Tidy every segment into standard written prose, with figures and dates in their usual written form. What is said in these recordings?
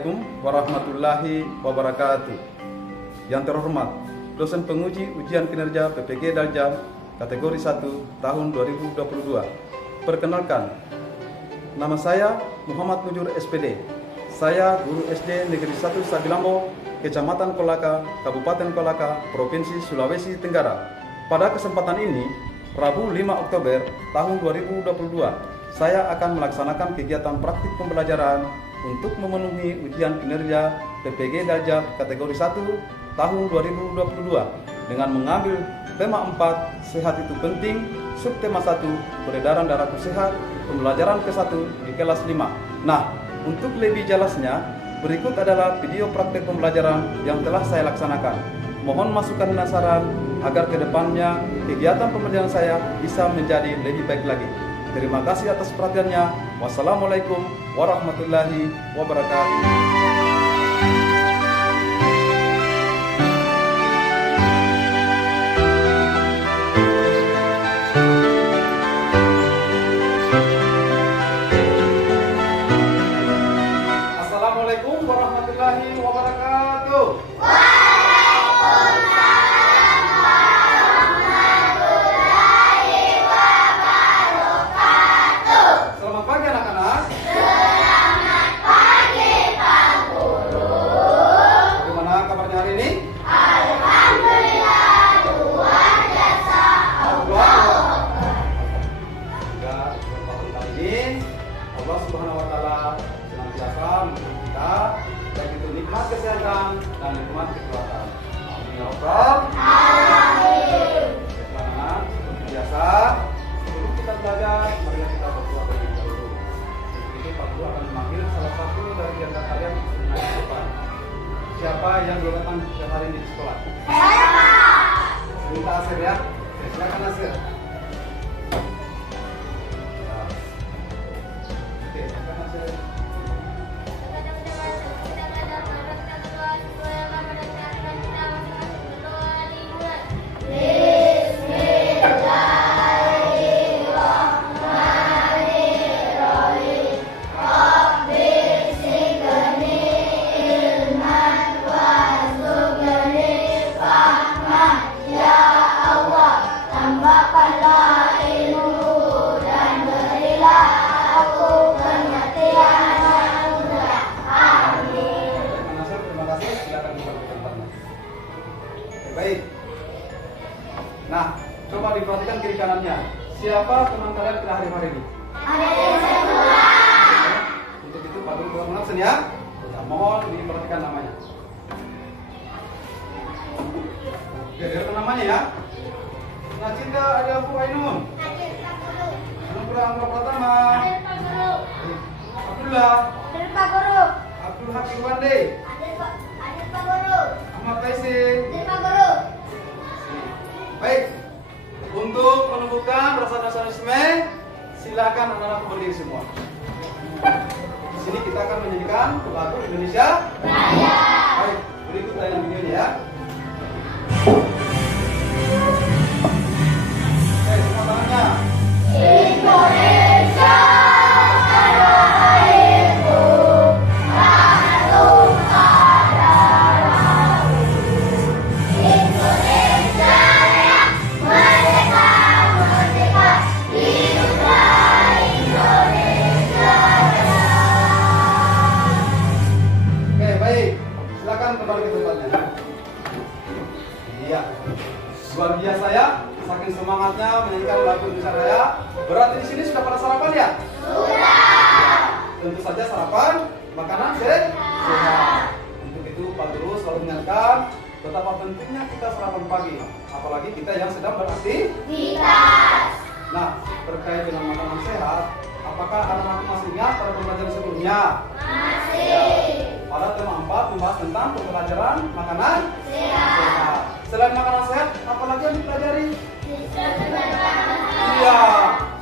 Assalamualaikum warahmatullahi wabarakatuh. Yang terhormat, dosen penguji ujian kinerja PPG Daljam kategori 1 tahun 2022. Perkenalkan, nama saya Muhammad Nujur SPD. Saya guru SD Negeri 1 Sabilambo, Kecamatan Kolaka, Kabupaten Kolaka, Provinsi Sulawesi Tenggara. Pada kesempatan ini, Rabu 5 Oktober tahun 2022, saya akan melaksanakan kegiatan praktik pembelajaran untuk memenuhi ujian kinerja PPG Daljam kategori 1 tahun 2022 dengan mengambil tema 4 sehat itu penting, subtema 1 peredaran darahku sehat, pembelajaran ke-1 di kelas 5. Nah, untuk lebih jelasnya, berikut adalah video praktik pembelajaran yang telah saya laksanakan. Mohon masukan dan saran agar kedepannya kegiatan pembelajaran saya bisa menjadi lebih baik lagi. Terima kasih atas perhatiannya. Wassalamualaikum warahmatullahi wabarakatuh. Assalamualaikum warahmatullahi wabarakatuh. Selamat pagi anak-anak. Selamat pagi Pak Guru. Bagaimana kabarnya hari ini? Alhamdulillah luar biasa. Kali ini Allah Subhanahu wa taala senantiasa memberi kita baik itu nikmat kesehatan dan nikmat kekuatan. Amin ya rabbal alamin. Anak, seperti biasa, sebelum kita belajar, mari kita berdoa terlebih dahulu. Jadi Pak Guru akan memanggil salah satu dari antara kalian untuk naik ke depan. Siapa yang belum datang ke hari ini di sekolah? Saya Pak. Minta Asir ya. Silakan Asir. Oke, silakan Asir. Baik. Nah, coba diperhatikan kiri kanannya. Siapa teman kalian pada hari ini? Adik semua. Untuk itu Pak Guru kurang absen ya. Nah, mohon diperhatikan namanya. Oke, dengarkan namanya ya. Nacinda ada Abu Ainun. Adik Pak Guru. Anugerah Angga Pratama. Adik Pak Guru. Abdullah. Adik Pak Guru. Abdul Hakim Wande. Adik Pak Guru. Ahmad Faisal. Adik Pak Guru. Baik. Untuk menumbuhkan rasa nasionalisme, silakan anak-anak berdiri semua. Di sini kita akan menyanyikan lagu Indonesia Raya. Baik, berikut tayangan videonya ya. Oke, semua tangannya. Indonesia tanah airku, tanah tumpah darahku. Indonesia Raya, merdeka, merdeka, hiduplah Indonesia Raya. Oke, baik. Silakan kembali ke tempatnya. Iya. Luar biasa ya. Saking semangatnya menyanyikan lagu Indonesia Raya. Berarti di sini sudah pada sarapan ya? Sudah. Tentu saja sarapan makanan sehat. Untuk itu Pak Guru selalu mengingatkan betapa pentingnya kita sarapan pagi, apalagi kita yang sedang beraktivitas. Nah, terkait dengan makanan sehat, apakah anak-anak masih ingat pada pembelajaran sebelumnya? Masih. Pada tema 4 membahas tentang pembelajaran makanan Sehat. sehat. Selain makanan sehat, apalagi yang dipelajari? Sistem pencernaan. Iya,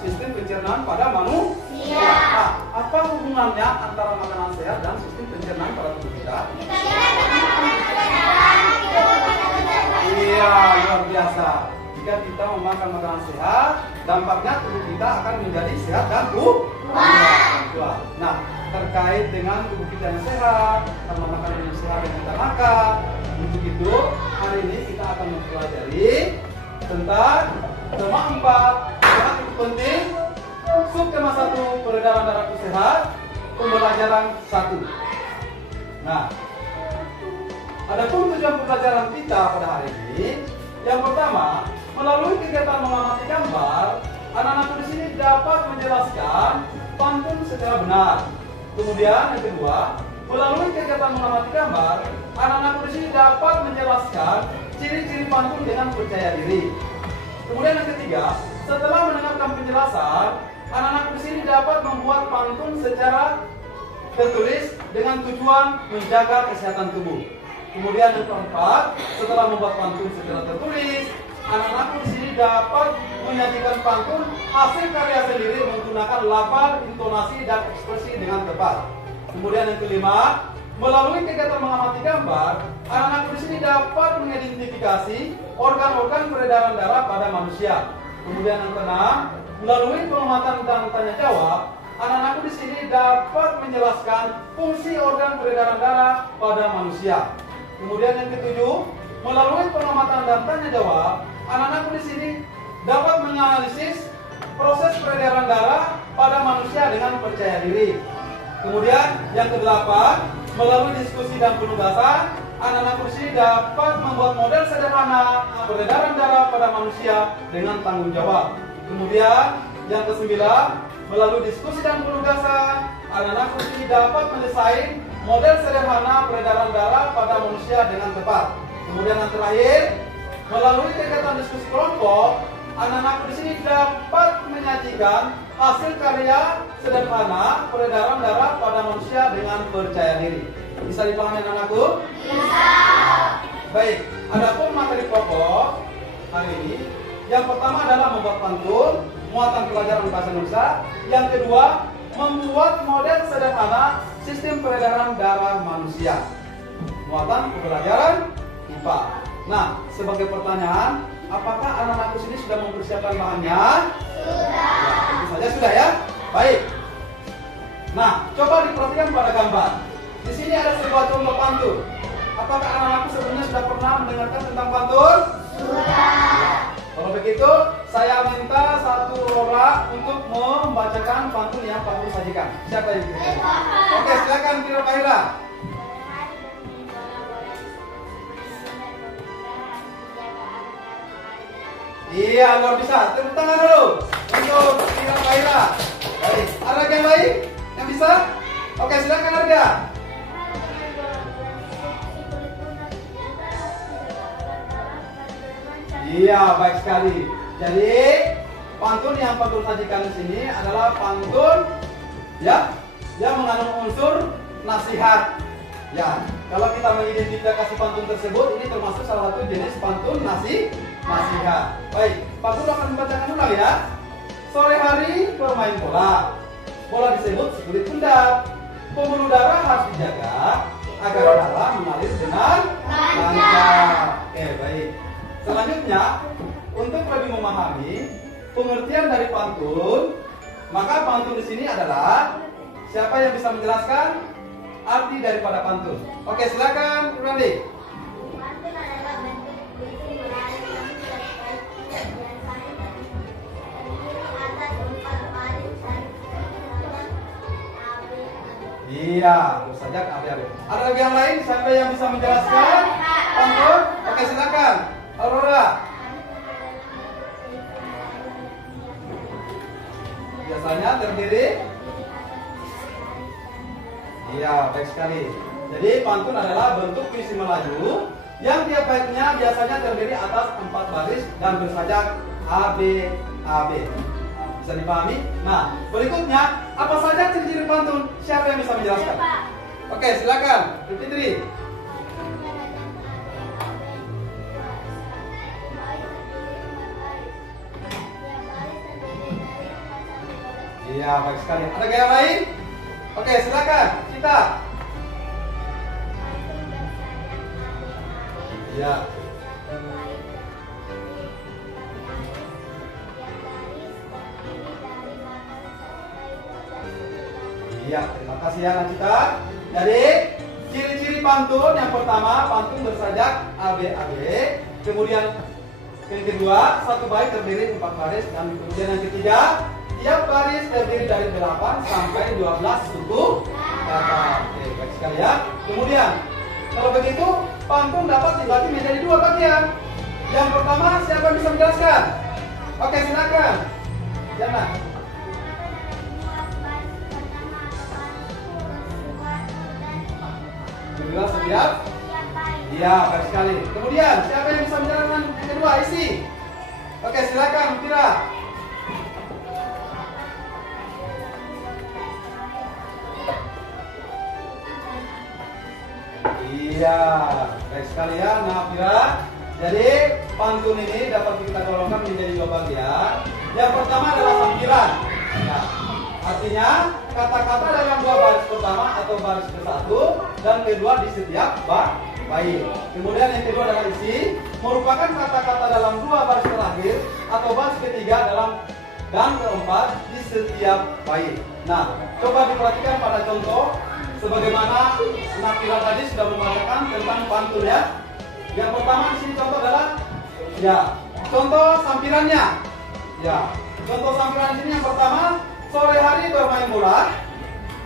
sistem pencernaan pada manusia. Iya. Nah, apa hubungannya antara makanan sehat dan sistem pencernaan pada tubuh kita? Kita jalan dengan makanan sehat, kita makan dengan Iya, luar biasa. Jika kita memakan makanan sehat, dampaknya tubuh kita akan menjadi sehat dan kuat. Nah, terkait dengan tubuh kita yang sehat, karena makanan yang sehat yang kita makan. Untuk itu, hari ini kita akan mempelajari tentang tema 4 yang penting, subtema 1 peredaran darah sehat, pembelajaran 1. Nah, adapun tujuan pembelajaran kita pada hari ini, yang pertama, melalui kegiatan mengamati gambar, anak-anak di sini dapat menjelaskan pantun secara benar. Kemudian yang kedua, melalui kegiatan mengamati gambar, anak-anak di sini dapat menjelaskan ciri-ciri pantun dengan percaya diri. Kemudian yang ketiga, setelah mendengarkan penjelasan, anak-anak di sini dapat membuat pantun secara tertulis dengan tujuan menjaga kesehatan tubuh. Kemudian yang keempat, setelah membuat pantun secara tertulis, anak-anak di sini dapat menyajikan pantun hasil karya sendiri menggunakan lafal, intonasi, dan ekspresi dengan tepat. Kemudian yang kelima, melalui kegiatan mengamati gambar, anak-anak di sini dapat mengidentifikasi organ-organ peredaran darah pada manusia. Kemudian yang keenam, melalui pengamatan dan tanya jawab, anak-anak di sini dapat menjelaskan fungsi organ peredaran darah pada manusia. Kemudian yang ketujuh, melalui pengamatan dan tanya jawab, anak-anak di sini dapat menganalisis proses peredaran darah pada manusia dengan percaya diri. Kemudian yang kedelapan, melalui diskusi dan penugasan, anak-anak di sini dapat membuat model sederhana peredaran darah pada manusia dengan tanggung jawab. Kemudian yang kesembilan, melalui diskusi dan penugasan, anak-anak di sini dapat mendesain model sederhana peredaran darah pada manusia dengan tepat. Kemudian yang terakhir, melalui kegiatan diskusi kelompok, anak-anak di sini dapat menyajikan hasil karya sederhana peredaran darah pada manusia dengan percaya diri. Bisa dipahami anak-anakku? Bisa. Baik, adapun materi pokok hari ini, yang pertama adalah membuat pantun, muatan pelajaran bahasa Indonesia. Yang kedua, membuat model sederhana sistem peredaran darah manusia. Muatan pembelajaran IPA. Nah, sebagai pertanyaan, apakah anak-anak di sini sudah mempersiapkan bahannya? Sudah. Ya, tentu saja sudah ya. Baik. Nah, coba diperhatikan pada gambar. Di sini ada sebuah contoh pantun. Apakah anak-anakku sebelumnya sudah pernah mendengarkan tentang pantun? Sudah. Kalau begitu, saya minta satu orang untuk membacakan pantun yang kamu sajikan. Siapa yang bisa? Oke, silakan Kira Kahira. Iya, luar biasa. Tepuk tangan dulu untuk Kira Kahira. Baik, ada yang lain yang bisa? Oke, silakan Arga. Iya, baik sekali. Jadi pantun yang pantun sajikan di sini adalah pantun ya yang mengandung unsur nasihat. Ya, kalau kita mengidentifikasi pantun tersebut, ini termasuk salah satu jenis pantun nasihat. Baik, pantun akan dibacakan ulang ya. Sore hari bermain bola, bola disebut si kulit bundar. Pembuluh darah harus dijaga agar darah mengalir dengan lancar. Oke, baik. Selanjutnya, untuk lebih memahami pengertian dari pantun, maka pantun di sini adalah siapa yang bisa menjelaskan arti daripada pantun? Oke, silakan, Randy. Pantun adalah bentuk puisi melalui yang terkait biasanya terdiri atas 4 baris dan Iya, terus saja AB. Ada lagi yang lain? Siapa yang bisa menjelaskan pantun? Oke, silakan. Aurora. Biasanya terdiri. Iya, baik sekali. Jadi pantun adalah bentuk puisi melaju yang tiap baitnya biasanya terdiri atas 4 baris dan bersajak A B A B. Bisa dipahami? Nah, berikutnya apa saja ciri-ciri pantun? Siapa yang bisa menjelaskan? Oke, silakan, Bu Fitri. Iya, baik sekali. Ada gaya lain? Oke, silakan. Kita. Iya. Iya, terima Makasih ya Najita. Jadi ciri-ciri pantun yang pertama, pantun bersajak ABAB. Kemudian yang kedua, satu bait terdiri 4 baris. Dan kemudian yang ketiga, tiap baris terdiri dari 8 sampai 12 suku kata. Oke, baik sekali ya. Kemudian kalau begitu, pantun dapat dibagi menjadi 2 bagian. Yang pertama, siapa yang bisa menjelaskan? Oke, silakan. Jana. Jelas setiap? Iya, baik sekali. Kemudian, siapa yang bisa menjelaskan yang kedua, isi? Oke, silakan, Kira. Iya, baik sekali ya, Nafira. Jadi pantun ini dapat kita golongkan menjadi 2 bagian. Yang pertama adalah sampiran. Ya, artinya kata-kata dalam 2 baris pertama atau baris ke-1 dan kedua di setiap bait. Kemudian yang kedua adalah isi, merupakan kata-kata dalam 2 baris terakhir atau baris ketiga dalam dan keempat di setiap bait. Nah, coba diperhatikan pada contoh. Sebagaimana Nafira tadi sudah mengatakan tentang pantun ya. Yang pertama di sini contoh adalah ya, contoh sampirannya. Ya, contoh sampiran di sini yang pertama, sore hari bermain bola.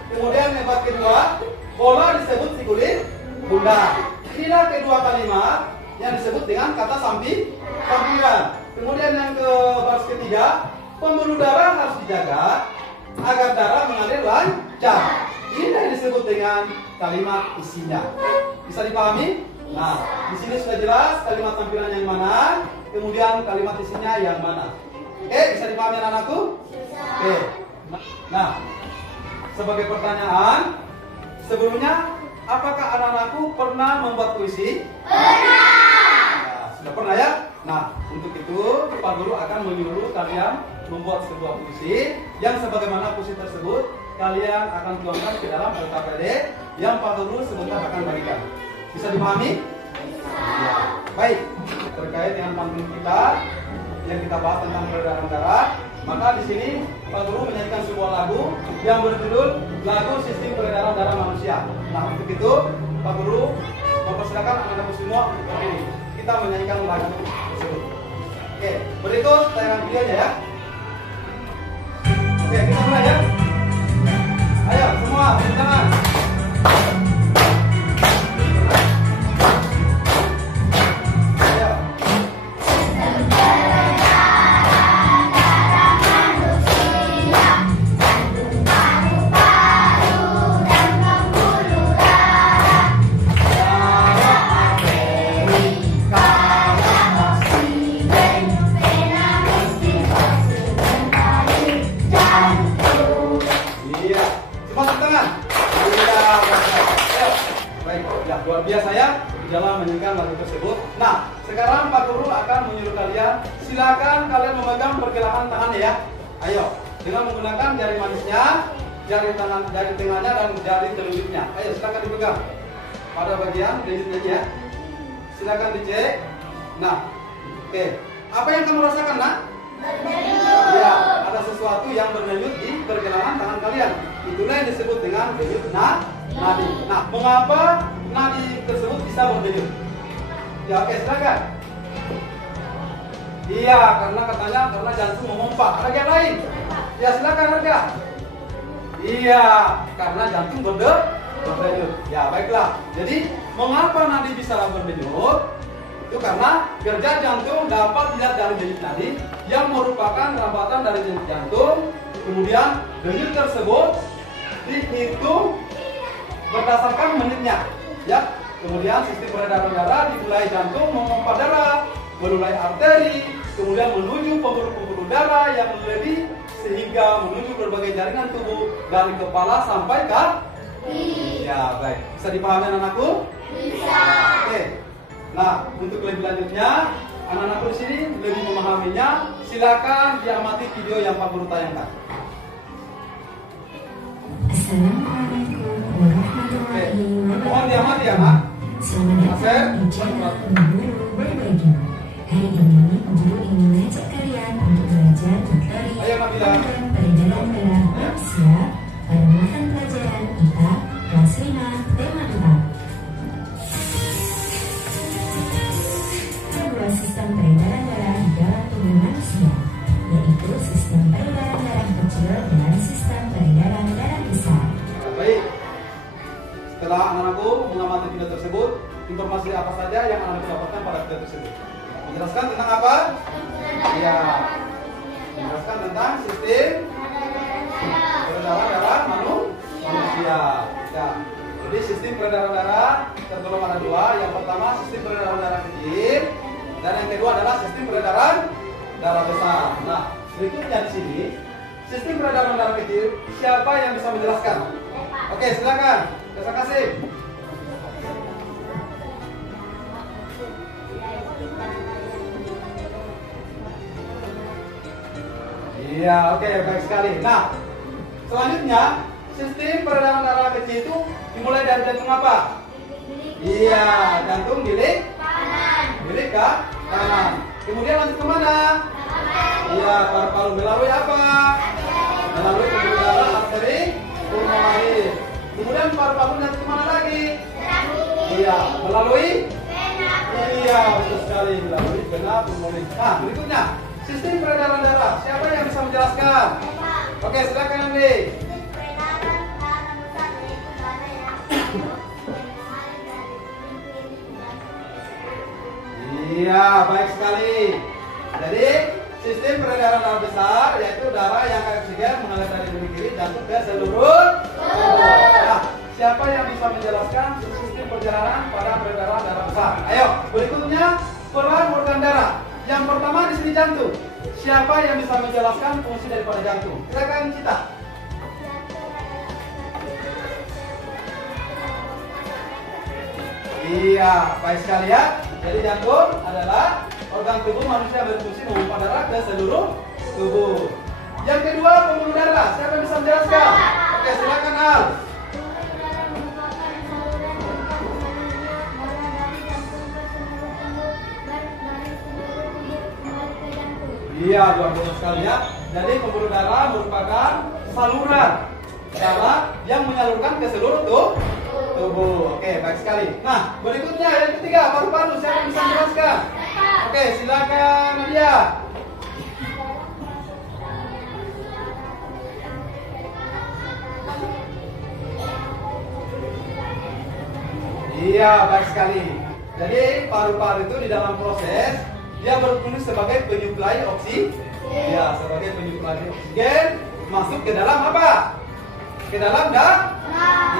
Kemudian yang kedua, bola disebut si kulit bunda. Inilah kedua kalimat yang disebut dengan kata sampiran. Kemudian yang ke baris ketiga, pembuluh darah harus dijaga agar darah mengalir lancar. Ini yang disebut dengan kalimat isinya. Bisa dipahami? Nah, di sini sudah jelas kalimat tampilan yang mana, kemudian kalimat isinya yang mana. Oke, bisa dipahami anak-anakku? Oke. Nah, sebagai pertanyaan, sebelumnya, apakah anak-anakku pernah membuat puisi? Pernah. Nah, sudah pernah ya? Nah, untuk itu Pak Guru akan menyuruh kalian membuat sebuah puisi yang sebagaimana puisi tersebut kalian akan tuangkan ke dalam LKPD yang Pak Guru sebentar akan berikan. Bisa dipahami? Ya. Baik, terkait dengan pantun kita yang kita bahas tentang peredaran darah, maka di sini Pak Guru menyanyikan sebuah lagu yang berjudul Lagu Sistem Peredaran Darah Manusia. Nah, untuk itu Pak Guru mempersilakan anak-anak semua untuk berdiri. Kita menyanyikan lagu tersebut. Oke, berikut tayangan videonya ya. Oke, kita mulai ya. Ayo semua, tepuk tangan. Luar biasa ya di dalam menyanyikan lagu tersebut. Nah, sekarang Pak Guru akan menyuruh kalian, silakan kalian memegang pergelangan tangannya ya. Ayo, dengan menggunakan jari manisnya, jari tengahnya dan jari telunjuknya. Ayo, silakan dipegang pada bagian telunjuknya ya. Silakan dicek. Nah, oke. Apa yang kamu rasakan, Nak? Berdenyut. Ya, ada sesuatu yang berdenyut di pergelangan tangan kalian. Itulah yang disebut dengan denyut nadi. Nah, mengapa nadi tersebut bisa berdenyut? Ya, oke, silakan. Iya, karena jantung memompa. Ada yang lain? Ya, silakan Harga. Iya, karena jantung berdenyut. Ya, baiklah. Jadi, mengapa nadi bisa berdenyut? Itu karena kerja jantung dapat dilihat dari denyut nadi yang merupakan rambatan dari denyut jantung. Kemudian denyut tersebut dihitung berdasarkan menitnya, ya. Kemudian sistem peredaran darah dimulai jantung memompa darah, melalui arteri, kemudian menuju pembuluh-pembuluh darah yang lebih sehingga menuju berbagai jaringan tubuh dari kepala sampai kaki. Ya, baik. Bisa dipahami anak-anakku? Bisa. Oke. Nah, untuk lebih lanjutnya, anak-anakku di sini lebih memahaminya. Silakan diamati video yang Pak Guru tayangkan. Assalamualaikum warahmatullahi wabarakatuh. Mohon diamati ya, Nak. Selamat datang di channel Guru Berbagi. Hari ini Guru ingin mengajak kalian untuk belajar tutorial tentang peredaran darah manusia pada mata pelajaran IPA tema 4. Kedua sistem peredaran darah di dalam tubuh manusia, yaitu sistem peredaran darah kecil dan sistem peredaran darah besar. Baik, setelah anak-anakku mengamati video tersebut, informasi apa saja yang anak-anakku dapatkan pada video tersebut? Menjelaskan tentang apa? Ya, menjelaskan tentang sistem peredaran darah manusia. Ya, jadi sistem peredaran darah tergolong ada dua. Yang pertama sistem peredaran darah kecil, dan yang kedua adalah sistem peredaran darah besar. Nah, berikutnya di sini sistem peredaran darah kecil. Siapa yang bisa menjelaskan? Oke, silakan. Terima kasih. Iya, oke, baik sekali. Nah, selanjutnya sistem peredaran darah kecil itu dimulai dari jantung apa? Iya, jantung bilik bilik kanan. Kemudian lanjut kemana? Iya, paru-paru melalui apa? Melalui pembuluh darah arteri pulmonaris. Kemudian paru-paru lanjut kemana lagi? Iya, melalui iya, betul sekali, melalui vena pulmonaris. Nah, berikutnya sistem peredaran darah. Siapa yang bisa menjelaskan? Oke, silakan Andi. Iya, baik sekali. Jadi sistem peredaran darah besar yaitu darah yang kaya oksigen mengalir dari duri kiri jantung ke seluruh tubuh. Nah, siapa yang bisa menjelaskan sistem perjalanan pada peredaran darah besar? Ayo, berikutnya peran organ darah. Yang pertama di sini jantung. Siapa yang bisa menjelaskan fungsi daripada jantung? Silakan Cita. Iya, baik sekali ya. Jadi jantung adalah organ tubuh manusia berfungsi memompa darah ke seluruh tubuh. Yang kedua pembuluh darah. Siapa yang bisa menjelaskan? Oke, silakan Al. Iya, luar biasa sekali ya. Jadi pembuluh darah merupakan saluran darah yang menyalurkan ke seluruh tubuh. Oke, baik sekali. Nah, berikutnya yang ketiga, paru-paru. Siapa yang bisa menjelaskan? Oke, silakan Nadia. Iya, baik sekali. Jadi paru-paru itu di dalam proses dia berfungsi sebagai penyuplai oksigen. Ya, sebagai penyuplai oksigen masuk ke dalam apa? Ke dalam darah.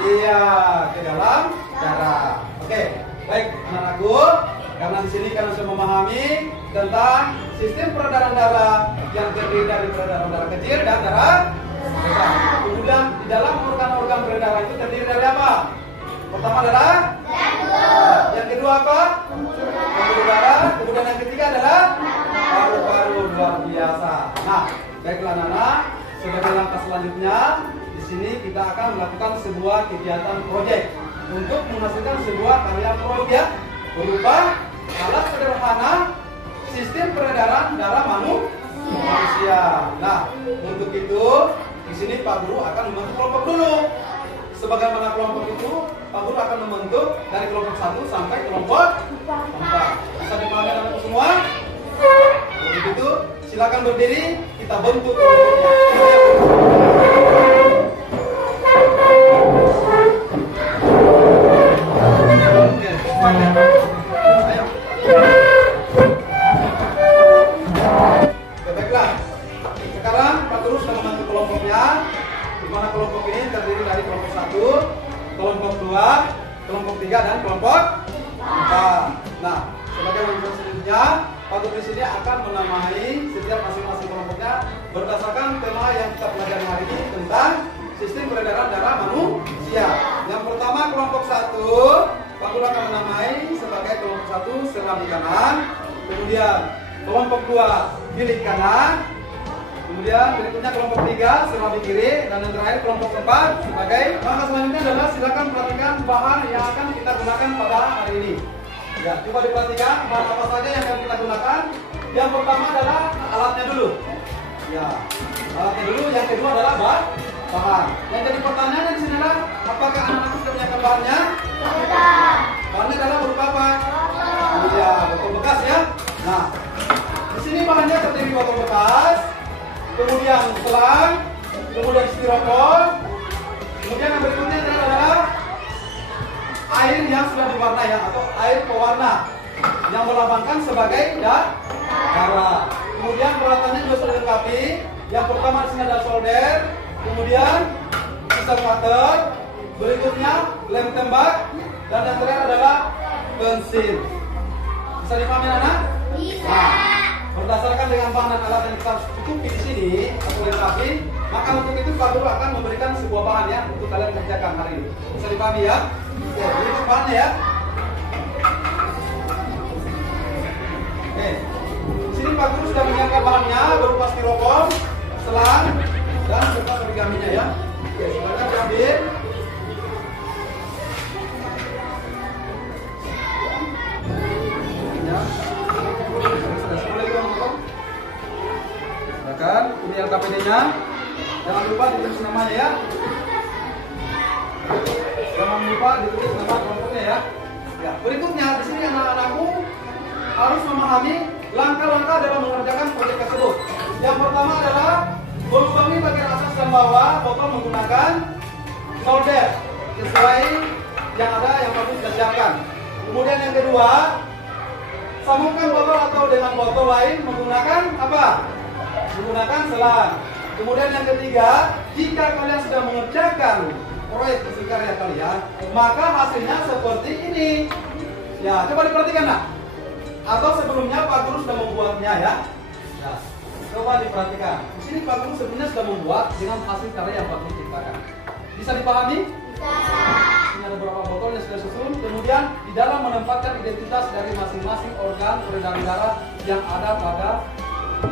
Iya, ke dalam darah. Oke, baik anak-anakku. Karena di sini kalian sudah memahami tentang sistem peredaran darah yang terdiri dari peredaran darah kecil dan darah besar. Kemudian di dalam organ-organ peredaran itu terdiri dari apa? Pertama adalah jantung. Yang kedua apa? Pembuluh darah. Kemudian yang ketiga adalah paru-paru. Luar biasa. Nah, baiklah anak-anak. Sebagai langkah selanjutnya, di sini kita akan melakukan sebuah kegiatan proyek untuk menghasilkan sebuah karya proyek berupa alat sederhana sistem peredaran darah manusia. Nah, untuk itu di sini Pak Guru akan membentuk kelompok dulu. Sebagaimana kelompok itu, Pak Guru akan membentuk dari kelompok 1 sampai kelompok 4. Bisa dipahami anak semua? Untuk itu, silakan berdiri, kita bentuk kelompoknya. Ayo. Baiklah. Sekarang Pak Guru sudah membentuk kelompoknya. Di mana kelompok ini terdiri dari kelompok 1, kelompok 2, kelompok 3 dan kelompok 4. Nah, sebagai langkah selanjutnya, Pak Guru di sini akan menamai setiap masing-masing kelompoknya berdasarkan tema yang kita pelajari hari ini tentang sistem peredaran darah manusia. Yang pertama kelompok 1, Pak Guru akan menamai sebagai kelompok 1 serambi kanan, kemudian kelompok 2 bilik kanan, kemudian berikutnya kelompok 3 serambi kiri, dan yang terakhir kelompok 4 sebagai langkah selanjutnya adalah silakan perhatikan bahan yang akan kita gunakan pada hari ini. Ya, coba diperhatikan bahan apa saja yang akan kita gunakan. Yang pertama adalah alatnya dulu. Ya, alatnya dulu. Yang kedua adalah Bahan. Yang jadi pertanyaan di sini adalah, apakah anak-anak sudah menyiapkan bahannya? Sudah. Bahannya adalah berupa apa? Iya, botol bekas ya. Nah, di sini bahannya terdiri botol bekas, kemudian selang, kemudian styrofoam, kemudian yang berikutnya adalah air yang sudah diwarnai ya, atau air pewarna yang melambangkan sebagai darah. Kemudian peralatannya juga sudah dilengkapi. Yang pertama di sini ada solder, kemudian scissor cutter, berikutnya lem tembak, dan yang terakhir adalah pensil. Bisa dipahami anak? Bisa. Nah, berdasarkan dengan bahan dan alat yang kita cukupi di sini atau lengkapi, maka untuk itu Pak Guru akan memberikan sebuah bahan ya untuk kalian kerjakan hari ini. Bisa dipahami ya? Oke, ini bahannya ya. Oke, di sini Pak Guru sudah menyiapkan bahannya berupa styrofoam, selang, dan serta origaminya ya. Oke, silakan diambil. Silakan, ini LKPD-nya. Jangan lupa ditulis namanya ya. Jangan lupa ditulis nama kelompoknya ya. Ya, berikutnya di sini anak-anakku harus memahami langkah-langkah dalam mengerjakan proyek tersebut. Yang pertama adalah melubangi bagian atas dan bawah botol menggunakan solder sesuai yang ada yang perlu kita siapkan. Kemudian yang kedua, sambungkan botol atau dengan botol lain menggunakan apa? Menggunakan selang. Kemudian yang ketiga, jika kalian sudah mengerjakan proyek hasil karya kalian, maka hasilnya seperti ini. Ya, coba diperhatikan nak. Atau sebelumnya Pak Guru sudah membuatnya ya. Nah, coba diperhatikan. Di sini Pak Guru sebenarnya sudah membuat dengan hasil karya yang Pak Guru ciptakan. Bisa dipahami? Bisa. Ini ada beberapa botol yang sudah susun. Kemudian di dalam menempatkan identitas dari masing-masing organ peredaran darah yang ada pada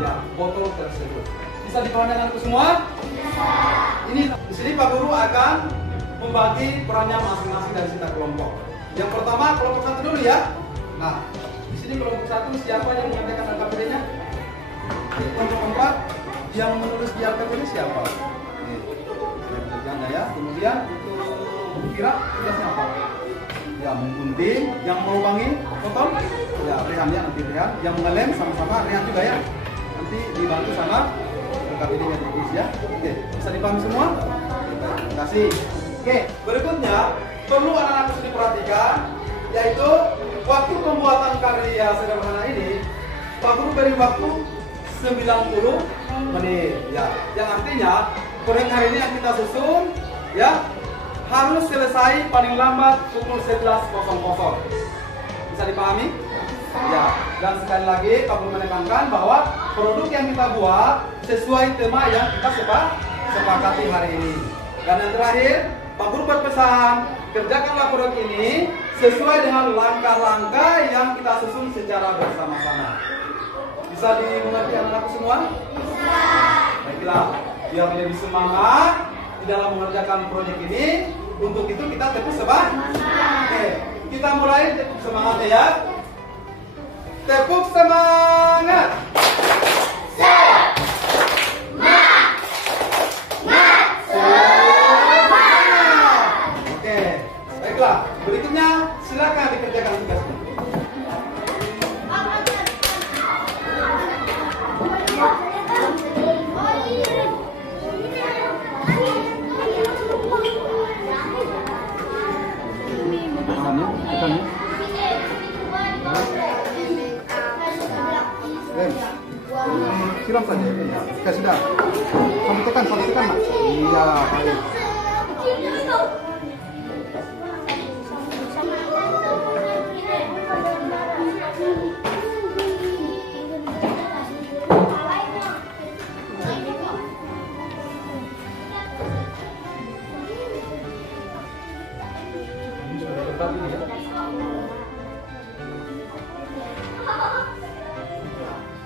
ya botol tersebut. Bisa dipahami dengan semua? Bisa. Ini di sini Pak Guru akan membagi perannya masing-masing dari setiap kelompok. Yang pertama kelompok satu dulu ya. Nah, di sini kelompok satu siapa yang mengerjakan LKPD-nya? Kelompok 4 yang menulis di LKPD siapa? Ya. Kemudian untuk kira tugasnya apa? Ya, menggunting, yang melubangi botol, ya Rehan ya nanti Rehan, yang mengelem sama-sama Rehan juga ya. Nanti dibantu sama LKPD-nya ditulis ya. Oke, bisa dipahami semua? Terima kasih. Oke, berikutnya perlu anak-anak itu diperhatikan, yaitu waktu pembuatan karya sederhana ini Pak Guru beri waktu 90 menit ya. Yang artinya proyek hari ini yang kita susun ya harus selesai paling lambat pukul 11.00. Bisa dipahami? Ya, dan sekali lagi Pak Guru menekankan bahwa produk yang kita buat sesuai tema yang kita sepakati hari ini. Dan yang terakhir, Pak Guru berpesan, kerjakanlah produk ini sesuai dengan langkah-langkah yang kita susun secara bersama-sama. Bisa dimengerti anak-anakku semua? Bisa. Baiklah, biar lebih semangat di dalam mengerjakan proyek ini. Untuk itu kita tepuk semangat. Oke, kita mulai tepuk semangatnya ya. Tepuk semangat. Oke, baiklah. Berikutnya silakan dikerjakan tugasnya. Siram saja ya. Oke, sudah. Sampai tekan Mak. Iya, baik.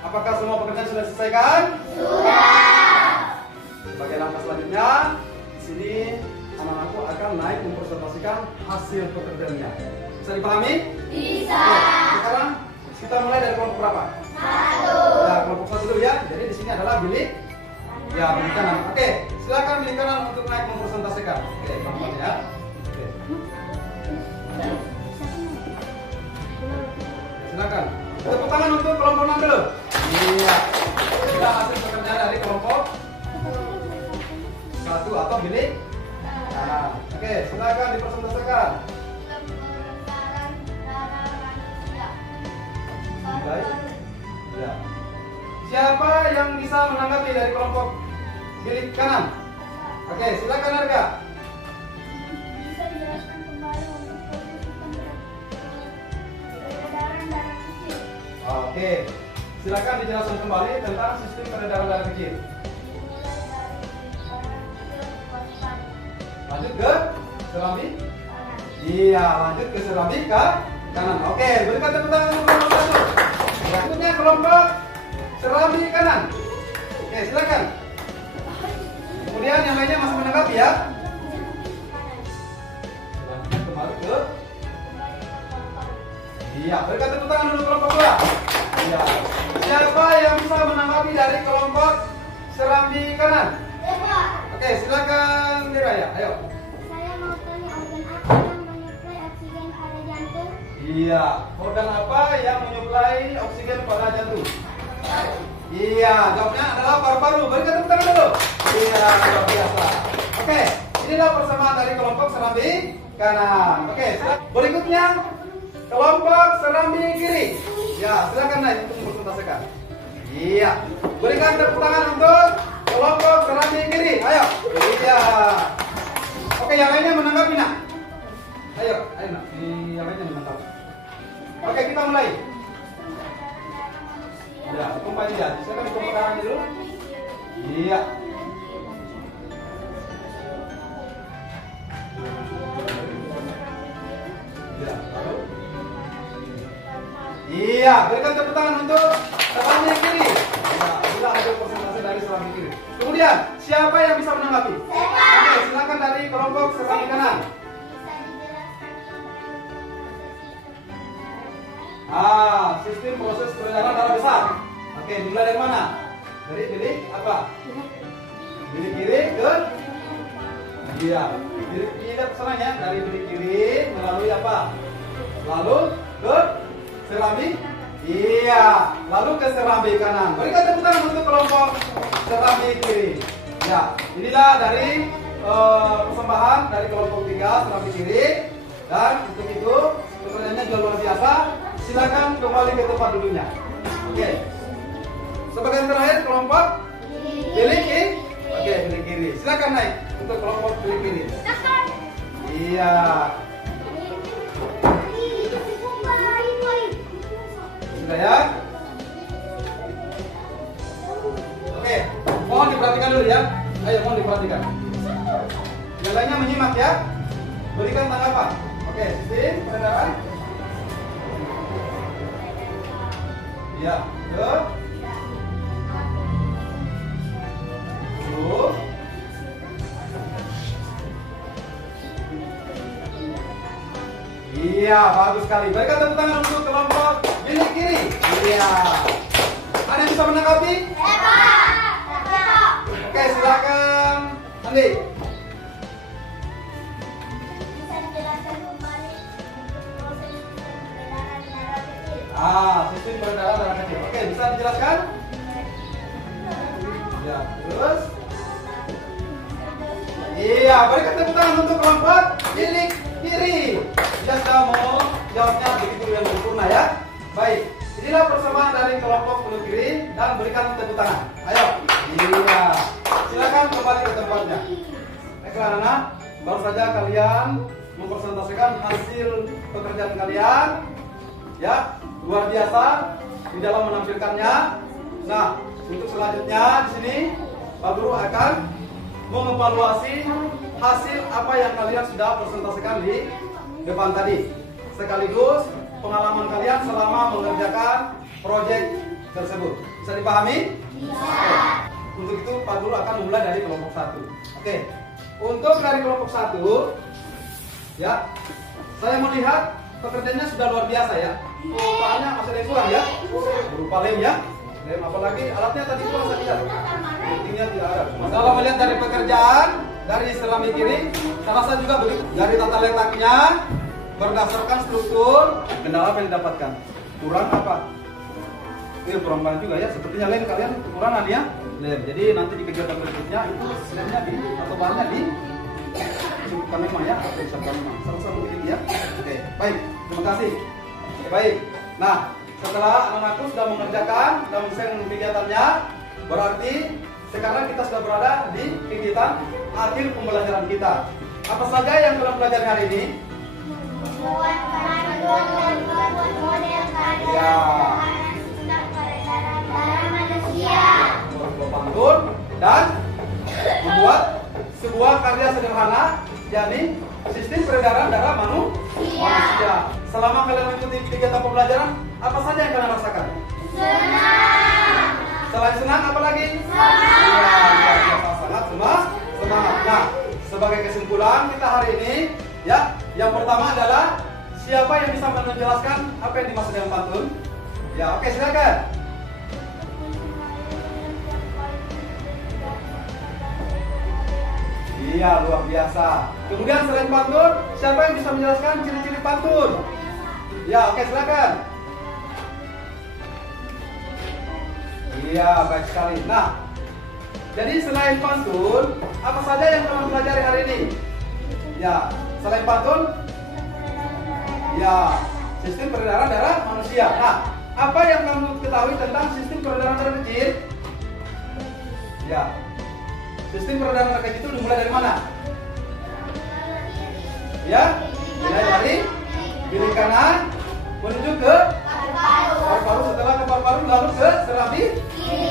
Apakah semua pekerjaan sudah diselesaikan? Sudah. Sebagai langkah selanjutnya, di sini anak-anakku akan naik mempresentasikan hasil pekerjaannya. Bisa dipahami? Bisa. Oke, sekarang kita mulai dari kelompok berapa? 1. Ya, kelompok 1 dulu ya. Jadi di sini adalah bilik Ya, bilik kanan. Oke, silakan bilik kanan untuk naik mempresentasikan. Oke, pelan-pelan ya. Oke. Silakan. Tepuk tangan untuk kelompok 6 dulu. Iya. Sudah hasil pekerjaan dari kelompok 1 atau bilik. Nah, oke, silakan dipresentasikan. Baik. Ya. Siapa yang bisa menanggapi dari kelompok bilik kanan? Oke, silakan Harga. Bisa dijelaskan kembali untuk sistem peredaran darah kecil. Oke, silakan dijelaskan kembali tentang sistem peredaran darah kecil. Dimulai dari orang kecil kuat Lanjut ke serambi. kanan. Iya, lanjut ke serambi ke kanan. Oke, berikan tepuk tangan untuk kelompok 1. Selanjutnya kelompok serambi kanan. Oke, silakan. Kemudian yang lainnya masih menanggapi ya. Selanjutnya kembali ke. Iya, berikan tepuk tangan untuk kelompok 2. Iya. Siapa yang bisa menanggapi dari kelompok serambi kanan? Dewa, Oke, silakan Diraya. Ayo. saya mau tanya organ apa yang menyuplai oksigen pada jantung? Iya, organ apa yang menyuplai oksigen pada jantung? Iya, jawabnya adalah paru-paru. Berikan tepuk tangan dulu. Iya, luar biasa. Oke, inilah persamaan dari kelompok serambi kanan. Oke, berikutnya kelompok serambi kiri. Ya, silakan naik untuk mempresentasikan. Iya, berikan tepuk tangan untuk kelompok serambi kiri. Ayo. Iya. Oke, yang lainnya menanggapi nak. Ayo nak. Yang lainnya menanggapi. Oke, kita mulai. Ya, tumpah dia. Silakan ditumpah tangan dulu. Iya. Ya, lalu. Iya, berikan tepuk tangan untuk serambi kiri. Ya, inilah hasil presentasi dari serambi kiri. Kemudian, siapa yang bisa menanggapi? Oke, silakan dari kelompok serambi kanan. Sistem proses peredaran darah besar. Oke, dimulai dari mana? Dari bilik apa? Bilik kiri ke? Iya, bilik kiri ke sananya. Dari bilik kiri melalui apa? Lalu ke serambi? Iya, lalu ke serambi kanan. Berikan tepuk tangan untuk kelompok serambi kiri. Ya, inilah dari persembahan dari kelompok 3 serambi kiri. Dan untuk itu pekerjaannya juga luar biasa. Silakan kembali ke tempat duduknya. Oke. Sebagian terakhir kelompok bilik kiri. Oke, bilik kiri. Silakan naik untuk kelompok bilik kiri. Iya. Sudah ya? Oke, mohon diperhatikan dulu ya. Ayo, mohon diperhatikan. Yang lainnya menyimak ya. Berikan tanggapan. Oke, sistem peredaran. Ya, ke. Iya, bagus sekali. Berikan tepuk tangan untuk kelompok bilik kiri. Iya. Ada yang bisa menanggapi? Oke, silakan Andi. Bisa dijelaskan kembali untuk proses sistem peredaran darah kecil. Sistem peredaran darah kecil. Oke, bisa dijelaskan? Ya, terus? Iya, berikan tepuk tangan untuk kelompok bilik kiri. Dia sudah mau jawabnya begitu yang sempurna ya. Baik, inilah persamaan dari kelompok bilik kiri dan berikan tepuk tangan. Ayo. Iya. Silakan kembali ke tempatnya. Baiklah anak, baru saja kalian mempresentasikan hasil pekerjaan kalian. Ya, luar biasa di dalam menampilkannya. Nah, untuk selanjutnya di sini Pak Guru akan mengevaluasi hasil apa yang kalian sudah presentasikan di depan tadi, sekaligus pengalaman kalian selama mengerjakan proyek tersebut. Bisa dipahami? Oke. Untuk itu Pak Guru akan memulai dari kelompok 1. Oke. Untuk dari kelompok 1, ya, saya melihat pekerjaannya sudah luar biasa ya. Bahannya masih ada yang kurang ya, berupa lem ya. Lem, apalagi alatnya tadi kurang saja. Intinya tidak ada. Kalau melihat dari pekerjaan dari seramik ini, saya rasa juga begitu. Dari tata letaknya, berdasarkan struktur, kendala apa yang didapatkan? Kurang apa? Kurang banyak juga ya. Sepertinya lem kalian kekurangan ya. Lem. Jadi nanti di kegiatan berikutnya itu lemnya di atau bahannya di cukupkan memang ya, atau siapkan memang. Sama-sama begitu ya. Oke, baik. Terima kasih. Oke, baik. Nah, setelah anak-anakku sudah mengerjakan dan menyelesaikan kegiatannya, berarti sekarang kita sudah berada di kegiatan akhir pembelajaran kita. Apa saja yang telah belajar hari ini? Membuat panduan dan membuat model karya sistem peredaran darah manusia. Membuat pantun dan membuat sebuah karya sederhana, yakni sistem peredaran darah manusia. Selama kalian mengikuti kegiatan pembelajaran, apa saja yang kalian rasakan? Senang. Selain senang, apa lagi? Semangat. Ya, sangat semangat. Nah, sebagai kesimpulan kita hari ini, ya, yang pertama adalah siapa yang bisa menjelaskan apa yang dimaksud dengan pantun? Ya, oke, silakan. Iya, luar biasa. Kemudian selain pantun, siapa yang bisa menjelaskan ciri-ciri pantun? Ya, oke, silakan. Iya, baik sekali. Nah, jadi selain pantun, apa saja yang teman pelajari hari ini? Ya, selain pantun, ya, sistem peredaran darah manusia. Nah, apa yang kamu ketahui tentang sistem peredaran darah kecil? Ya, sistem peredaran darah kecil itu dimulai dari mana? Ya, dimulai dari bilik kanan menuju ke paru-paru, setelah ke paru-paru lalu ke serambi.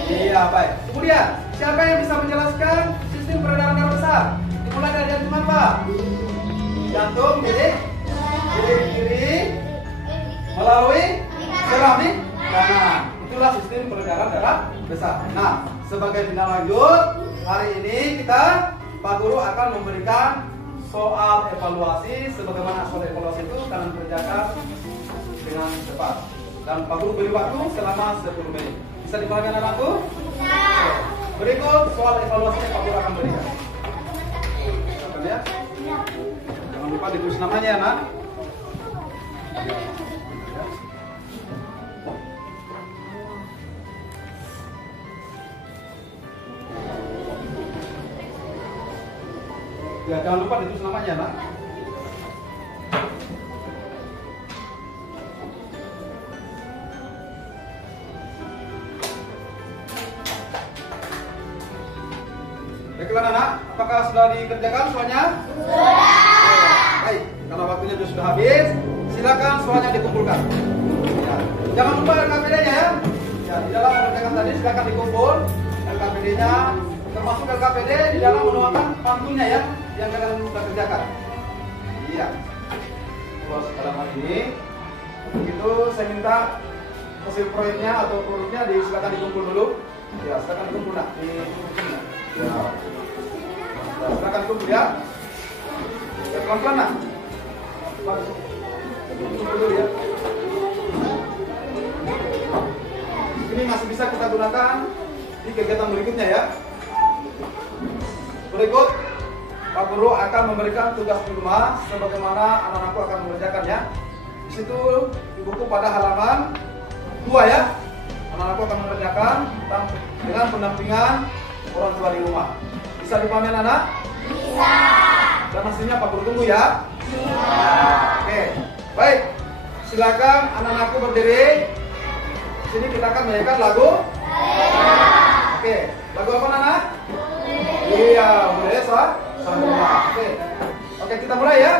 Iya, baik. Kemudian, siapa yang bisa menjelaskan sistem peredaran darah besar? Dimulai dari jantung apa? Jantung, bilik kiri, melalui serambi kanan. Itulah sistem peredaran darah besar. Nah, sebagai tindak lanjut, hari ini Pak Guru akan memberikan soal evaluasi. Sebagaimana soal evaluasi itu kalian kerjakan dengan cepat. Dan Pak Guru beri waktu selama 10 menit. Bisa dipahami anak-anakku? Bisa. Berikut soal evaluasi yang Pak Guru akan berikan. Ya. Jangan lupa ditulis namanya ya, nak. Ya, jangan lupa ditulis namanya, nak. Baiklah anak, apakah sudah dikerjakan soalnya? Sudah. Baik, karena waktunya sudah habis, silakan soalnya dikumpulkan. Ya. Jangan lupa LKPD-nya ya. Ya, di dalam mengerjakan tadi silakan dikumpul LKPD-nya, termasuk LKPD di dalam menuangkan pantunnya ya, yang kalian sudah kerjakan. Iya. Terus dalam hal ini, begitu saya minta hasil proyeknya atau produknya silakan dikumpul dulu. Ya, silakan dikumpul nak di sini. Ya. Nah, silakan kumpul ya. Ya, pelan-pelan nak. Kumpul dulu ya. Ini masih bisa kita gunakan di kegiatan berikutnya ya. Berikut Pak Guru akan memberikan tugas di rumah sebagaimana anak-anakku akan mengerjakannya. Di situ di buku pada halaman 2 ya. Anak-anakku akan mengerjakan dengan pendampingan orang tua di rumah. Bisa dipahami anak? Bisa. Dan hasilnya Pak Guru tunggu ya. Bisa. Oke, baik. Silakan anak-anakku berdiri. Sini kita akan menyanyikan lagu. Oke, lagu apa anak? Iya, boleh sama. Oke, kita mulai ya.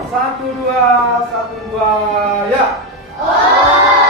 1, 2, 1, 2, ya. Ah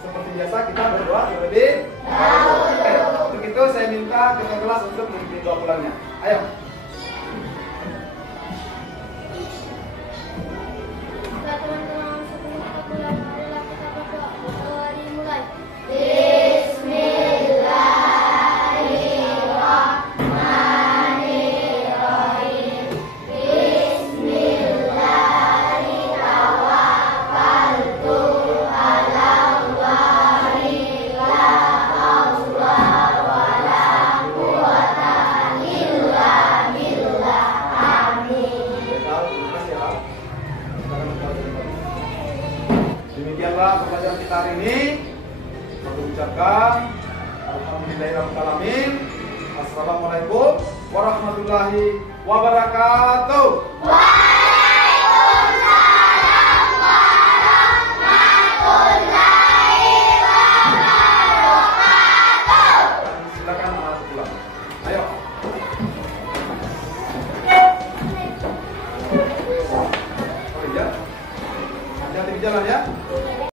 seperti biasa kita berdoa terlebih dahulu. Untuk itu saya minta ketua kelas untuk memimpin doa pulangnya. Ayo. Jika teman-teman sebelum kita pulang, marilah kita berdoa. Berdoa dimulai. Demikianlah pembelajaran kita hari ini. Aku ucapkan alhamdulillahirobbilalamin. Assalamualaikum warahmatullahi wabarakatuh.